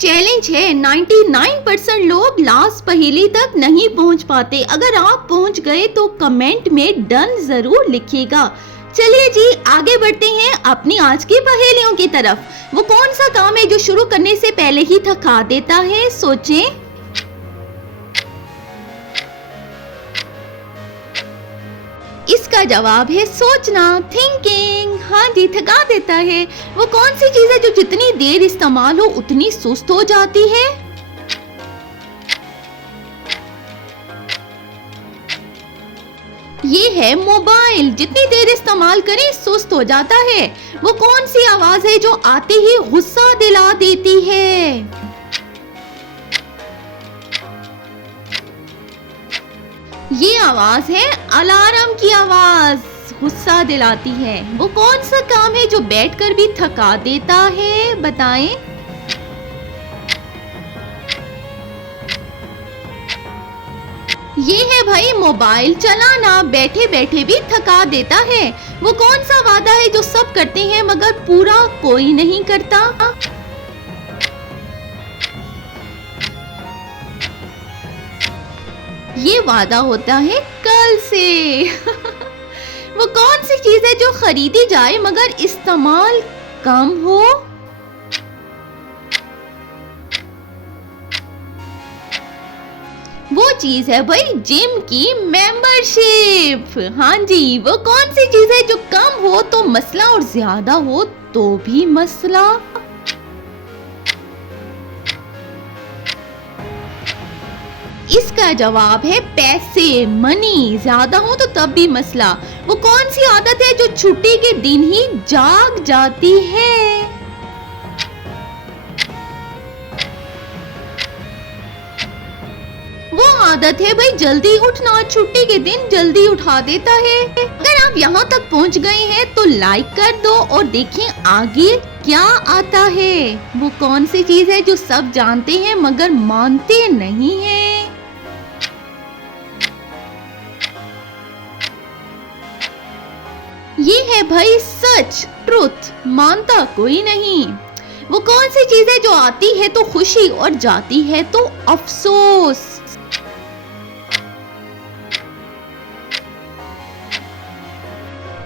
Challenge है 99% लोग last पहेली तक नहीं पहुंच पाते। अगर आप पहुंच गए तो कमेंट में डन जरूर लिखिएगा। चलिए जी आगे बढ़ते हैं अपनी आज की पहेलियों की तरफ। वो कौन सा काम है जो शुरू करने से पहले ही थका देता है? सोचें। इसका जवाब है सोचना, थिंकिंग। हाँ जी, थका देता है। वो कौन सी चीज है जो जितनी देर इस्तेमाल हो उतनी सुस्त हो जाती है? ये है मोबाइल। जितनी देर इस्तेमाल करें सुस्त हो जाता है। वो कौन सी आवाज है जो आते ही गुस्सा दिला देती है? ये आवाज है अलार्म की आवाज, गुस्सा दिलाती है। वो कौन सा काम है जो बैठकर भी थका देता है? बताएं। ये है भाई मोबाइल चलाना, बैठे बैठे भी थका देता है। वो कौन सा वादा है जो सब करते हैं मगर पूरा कोई नहीं करता? ये वादा होता है कल से। वो कौन सी चीज है जो खरीदी जाए मगर इस्तेमाल कम हो? वो चीज है भाई जिम की मेंबरशिप। हाँ जी, वो कौन सी चीज है जो कम हो तो मसला और ज्यादा हो तो भी मसला? इसका जवाब है पैसे, मनी। ज्यादा हो तो तब भी मसला। वो कौन सी आदत है जो छुट्टी के दिन ही जाग जाती है? वो आदत है भाई जल्दी उठना, छुट्टी के दिन जल्दी उठा देता है। अगर आप यहाँ तक पहुँच गए हैं तो लाइक कर दो और देखें आगे क्या आता है। वो कौन सी चीज है जो सब जानते हैं मगर मानते नहीं हैं? ये है भाई सच, ट्रुथ। मानता कोई नहीं। वो कौन सी चीज है जो आती है तो खुशी और जाती है तो अफसोस?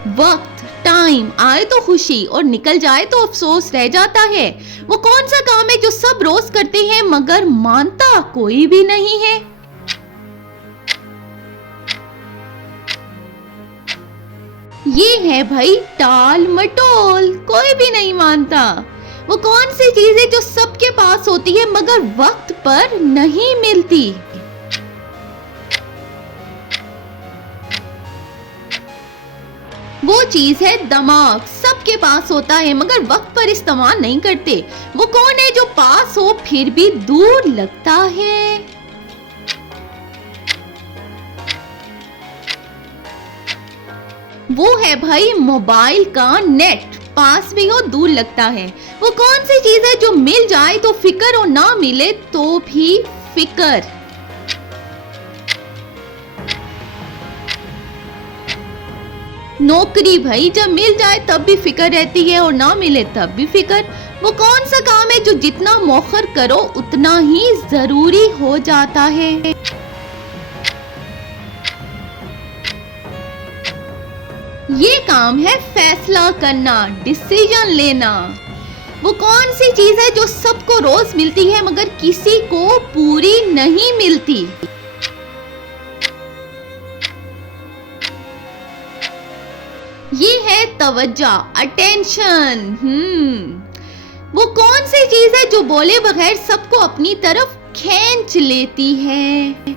वक्त, टाइम। आए तो खुशी और निकल जाए तो अफसोस रह जाता है। वो कौन सा काम है जो सब रोज करते हैं मगर मानता कोई भी नहीं है? ये है भाई टाल मटोल, कोई भी नहीं मानता। वो कौन सी चीज है जो सबके पास होती है मगर वक्त पर नहीं मिलती? वो चीज है दिमाग। सबके पास होता है मगर वक्त पर इस्तेमाल नहीं करते। वो कौन है जो पास हो फिर भी दूर लगता है? वो है भाई मोबाइल का नेट। पास भी हो दूर लगता है। वो कौन सी चीज है जो मिल जाए तो फिकर और ना मिले तो भी फिकर? नौकरी भाई, जब मिल जाए तब भी फिकर रहती है और ना मिले तब भी फिकर। वो कौन सा काम है जो जितना मौखर करो उतना ही जरूरी हो जाता है? ये काम है फैसला करना, डिसीजन लेना। वो कौन सी चीज है जो सबको रोज मिलती है मगर किसी को पूरी नहीं मिलती? ये है तवज्जो, अटेंशन। वो कौन सी चीज है जो बोले बगैर सबको अपनी तरफ खींच लेती है?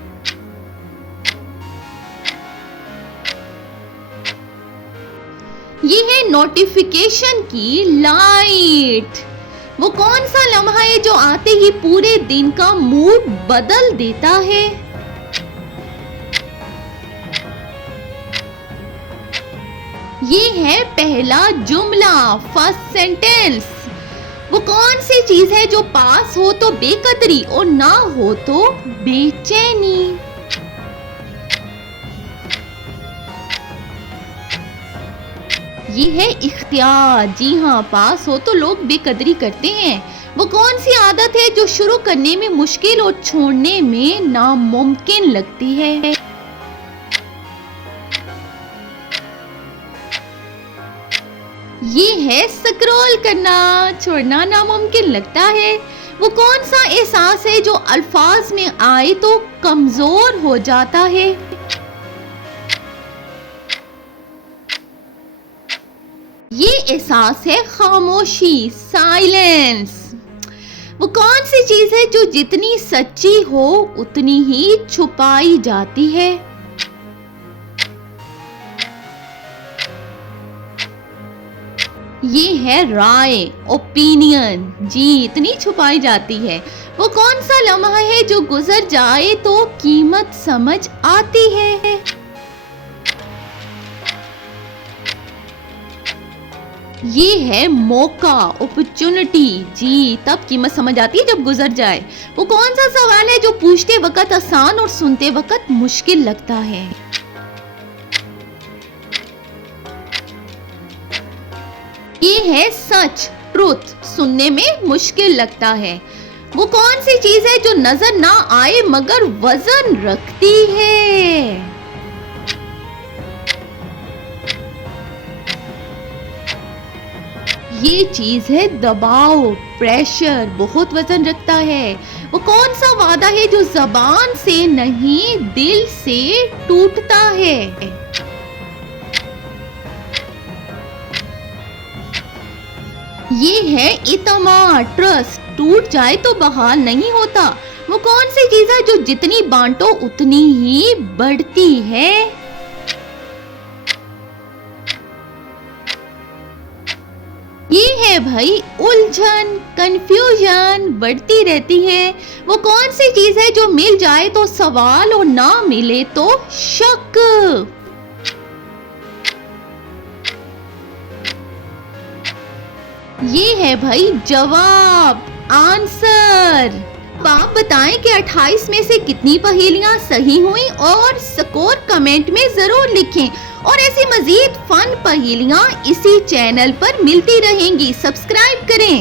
ये है नोटिफिकेशन की लाइट। वो कौन सा लम्हा है जो आते ही पूरे दिन का मूड बदल देता है? ये है पहला जुमला, फर्स्ट सेंटेंस। वो कौन सी चीज है जो पास हो तो बेकदरी और ना हो तो बेचैनी? ये है इख्तियार। जी हाँ, पास हो तो लोग बेकदरी करते हैं। वो कौन सी आदत है जो शुरू करने में मुश्किल और छोड़ने में नामुमकिन लगती है? ये है स्क्रॉल करना, छोड़ना नामुमकिन लगता है। वो कौन सा एहसास है जो अल्फाज में आए तो कमजोर हो जाता है? ये एहसास है खामोशी, साइलेंस। वो कौन सी चीज है जो जितनी सच्ची हो उतनी ही छुपाई जाती है? ये है राय, ओपिनियन। जी, इतनी छुपाई जाती है। वो कौन सा लम्हा है जो गुजर जाए तो कीमत समझ आती है? ये है मौका, अपॉर्चुनिटी। जी, तब कीमत समझ आती है जब गुजर जाए। वो कौन सा सवाल है जो पूछते वक्त आसान और सुनते वक्त मुश्किल लगता है? ये है सच, ट्रूथ। सुनने में मुश्किल लगता है। वो कौन सी चीज है जो नजर ना आए मगर वजन रखती है? ये चीज है दबाव, प्रेशर, बहुत वजन रखता है। वो कौन सा वादा है जो जबान से नहीं दिल से टूटता है? ये है इत्मीनान, ट्रस्ट। टूट जाए तो बहाल नहीं होता। वो कौन सी चीज है जो जितनी बांटो उतनी ही बढ़ती है? ये है भाई उलझन, कंफ्यूजन, बढ़ती रहती है। वो कौन सी चीज है जो मिल जाए तो सवाल और ना मिले तो शक? ये है भाई जवाब, आंसर। आप बताएं कि 28 में से कितनी पहेलियां सही हुई और स्कोर कमेंट में जरूर लिखें। और ऐसी मजीद फन पहेलियां इसी चैनल पर मिलती रहेंगी। सब्सक्राइब करें।